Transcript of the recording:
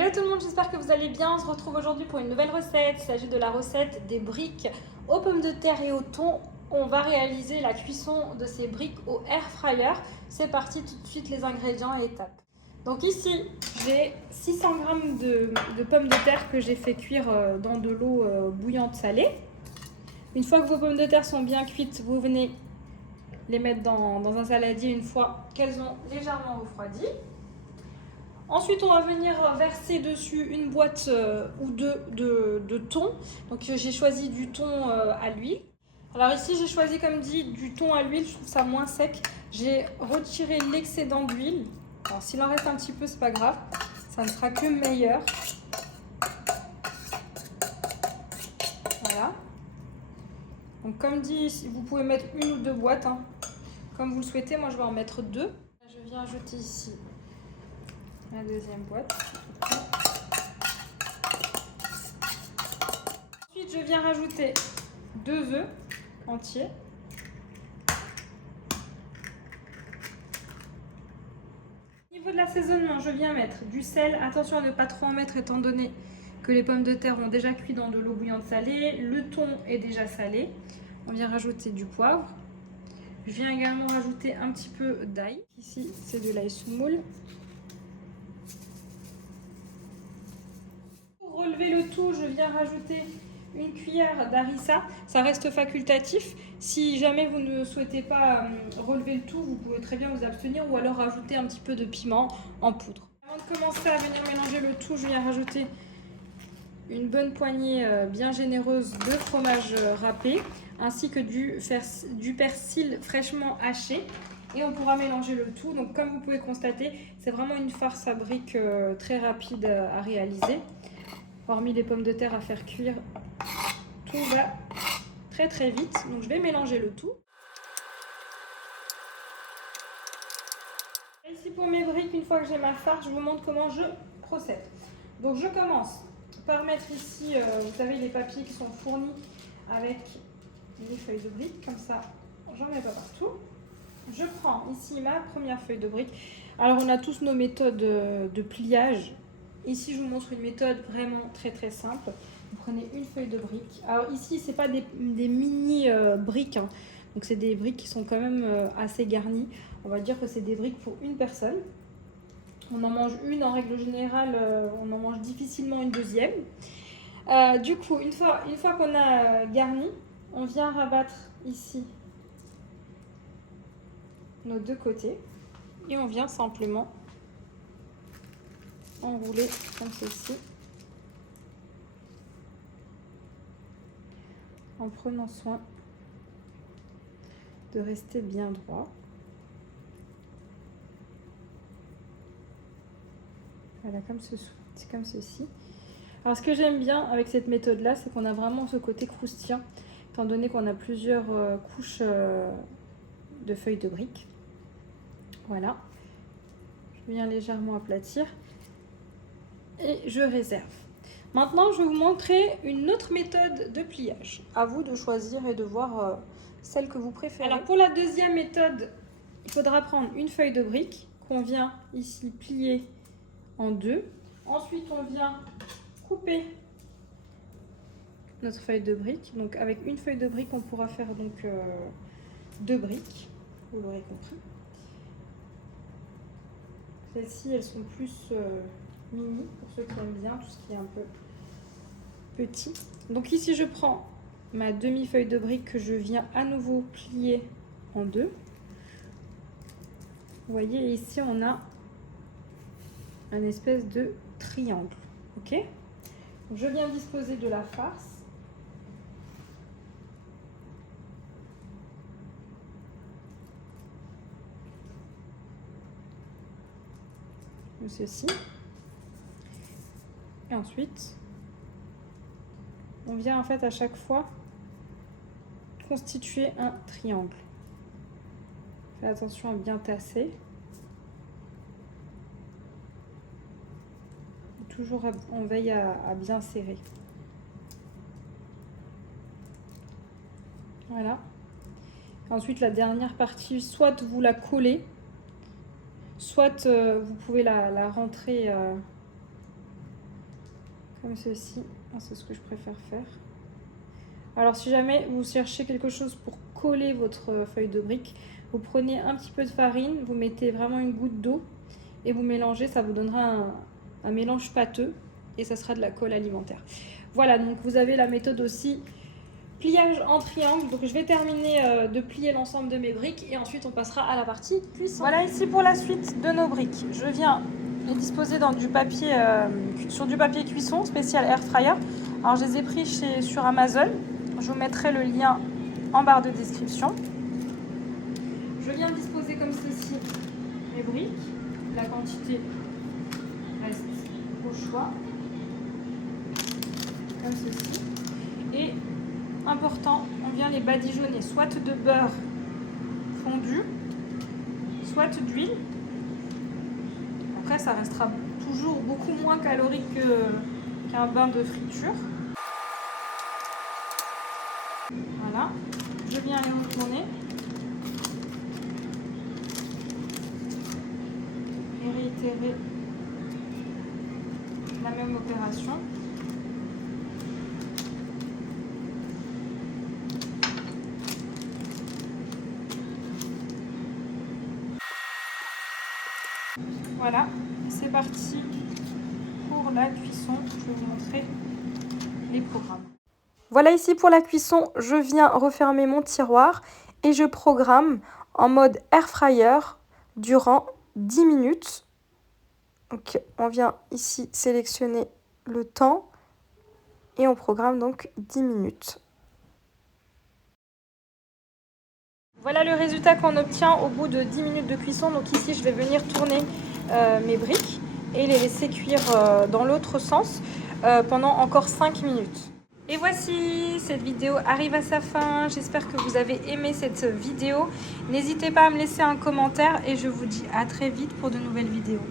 Hello tout le monde, j'espère que vous allez bien. On se retrouve aujourd'hui pour une nouvelle recette. Il s'agit de la recette des briques aux pommes de terre et au thon. On va réaliser la cuisson de ces briques au air fryer. C'est parti, tout de suite les ingrédients et étapes. Donc ici, j'ai 600 g de pommes de terre que j'ai fait cuire dans de l'eau bouillante salée. Une fois que vos pommes de terre sont bien cuites, vous venez les mettre dans un saladier une fois qu'elles ont légèrement refroidi. Ensuite, on va venir verser dessus une boîte ou deux de thon. Donc, j'ai choisi du thon à l'huile. Alors ici, j'ai choisi, comme dit, du thon à l'huile. Je trouve ça moins sec. J'ai retiré l'excédent d'huile. Alors, s'il en reste un petit peu, c'est pas grave. Ça ne sera que meilleur. Voilà. Donc, comme dit, vous pouvez mettre une ou deux boîtes, hein, comme vous le souhaitez. Moi, je vais en mettre deux. Je viens ajouter ici la deuxième boîte. Ensuite, je viens rajouter 2 œufs entiers. Au niveau de l'assaisonnement, je viens mettre du sel. Attention à ne pas trop en mettre étant donné que les pommes de terre ont déjà cuit dans de l'eau bouillante salée. Le thon est déjà salé. On vient rajouter du poivre. Je viens également rajouter un petit peu d'ail. Ici, c'est de l'ail semoule. Pour relever le tout, je viens rajouter une cuillère d'harissa. Ça reste facultatif. Si jamais vous ne souhaitez pas relever le tout, vous pouvez très bien vous abstenir ou alors rajouter un petit peu de piment en poudre. Avant de commencer à venir mélanger le tout, je viens rajouter une bonne poignée bien généreuse de fromage râpé ainsi que du persil fraîchement haché. Et on pourra mélanger le tout. Donc comme vous pouvez constater, c'est vraiment une farce à briques très rapide à réaliser. Hormis les pommes de terre à faire cuire, tout va très très vite. Donc je vais mélanger le tout. Et ici pour mes briques, une fois que j'ai ma farce, je vous montre comment je procède. Donc je commence par mettre ici, vous savez, les papiers qui sont fournis avec les feuilles de briques. Comme ça, j'en mets pas partout. Je prends ici ma première feuille de brique. Alors on a tous nos méthodes de pliage. Ici, je vous montre une méthode vraiment très très simple. Vous prenez une feuille de brique. Alors ici, c'est pas des mini briques, hein. Donc c'est des briques qui sont quand même assez garnies. On va dire que c'est des briques pour une personne. On en mange une en règle générale, on en mange difficilement une deuxième. Du coup, une fois qu'on a garni, on vient rabattre ici nos deux côtés et on vient simplement enrouler comme ceci en prenant soin de rester bien droit. Voilà, comme ceci. Alors ce que j'aime bien avec cette méthode là, c'est qu'on a vraiment ce côté croustillant étant donné qu'on a plusieurs couches de feuilles de briques. Voilà, je viens légèrement aplatir et je réserve. Maintenant, je vais vous montrer une autre méthode de pliage. À vous de choisir et de voir celle que vous préférez. Alors, pour la deuxième méthode, il faudra prendre une feuille de brique qu'on vient ici plier en deux. Ensuite, on vient couper notre feuille de brique. Donc, avec une feuille de brique, on pourra faire donc deux briques. Vous l'aurez compris. Celles-ci, elles sont plus mini pour ceux qui aiment bien tout ce qui est un peu petit. Donc ici je prends ma demi-feuille de brique que je viens à nouveau plier en deux. Vous voyez, ici on a un espèce de triangle. Ok, donc je viens disposer de la farce. De ceci. Et ensuite, on vient en fait à chaque fois constituer un triangle. Faites attention à bien tasser. Toujours on veille à bien serrer. Voilà. Ensuite, la dernière partie, soit vous la collez, soit vous pouvez la rentrer comme ceci. C'est ce que je préfère faire. Alors si jamais vous cherchez quelque chose pour coller votre feuille de brique, vous prenez un petit peu de farine, vous mettez vraiment une goutte d'eau et vous mélangez, ça vous donnera un mélange pâteux et ça sera de la colle alimentaire. Voilà, donc vous avez la méthode aussi pliage en triangle. Donc je vais terminer de plier l'ensemble de mes briques et ensuite on passera à la partie cuisson. Voilà ici pour la suite de nos briques. Je viens les disposer dans du papier, sur du papier cuisson spécial air fryer. Alors je les ai pris sur Amazon. Je vous mettrai le lien en barre de description. Je viens disposer comme ceci mes briques. La quantité reste au choix. Comme ceci. Et important, on vient les badigeonner soit de beurre fondu, soit d'huile. Après, ça restera toujours beaucoup moins calorique qu'un bain de friture. Voilà, je viens les retourner et réitérer la même opération. Voilà, c'est parti pour la cuisson. Je vais vous montrer les programmes. Voilà ici pour la cuisson, je viens refermer mon tiroir et je programme en mode air fryer durant 10 minutes. Donc on vient ici sélectionner le temps et on programme donc 10 minutes. Voilà le résultat qu'on obtient au bout de 10 minutes de cuisson. Donc ici je vais venir tourner mes briques et les laisser cuire dans l'autre sens pendant encore 5 minutes. Et voici, cette vidéo arrive à sa fin. J'espère que vous avez aimé cette vidéo. N'hésitez pas à me laisser un commentaire et je vous dis à très vite pour de nouvelles vidéos.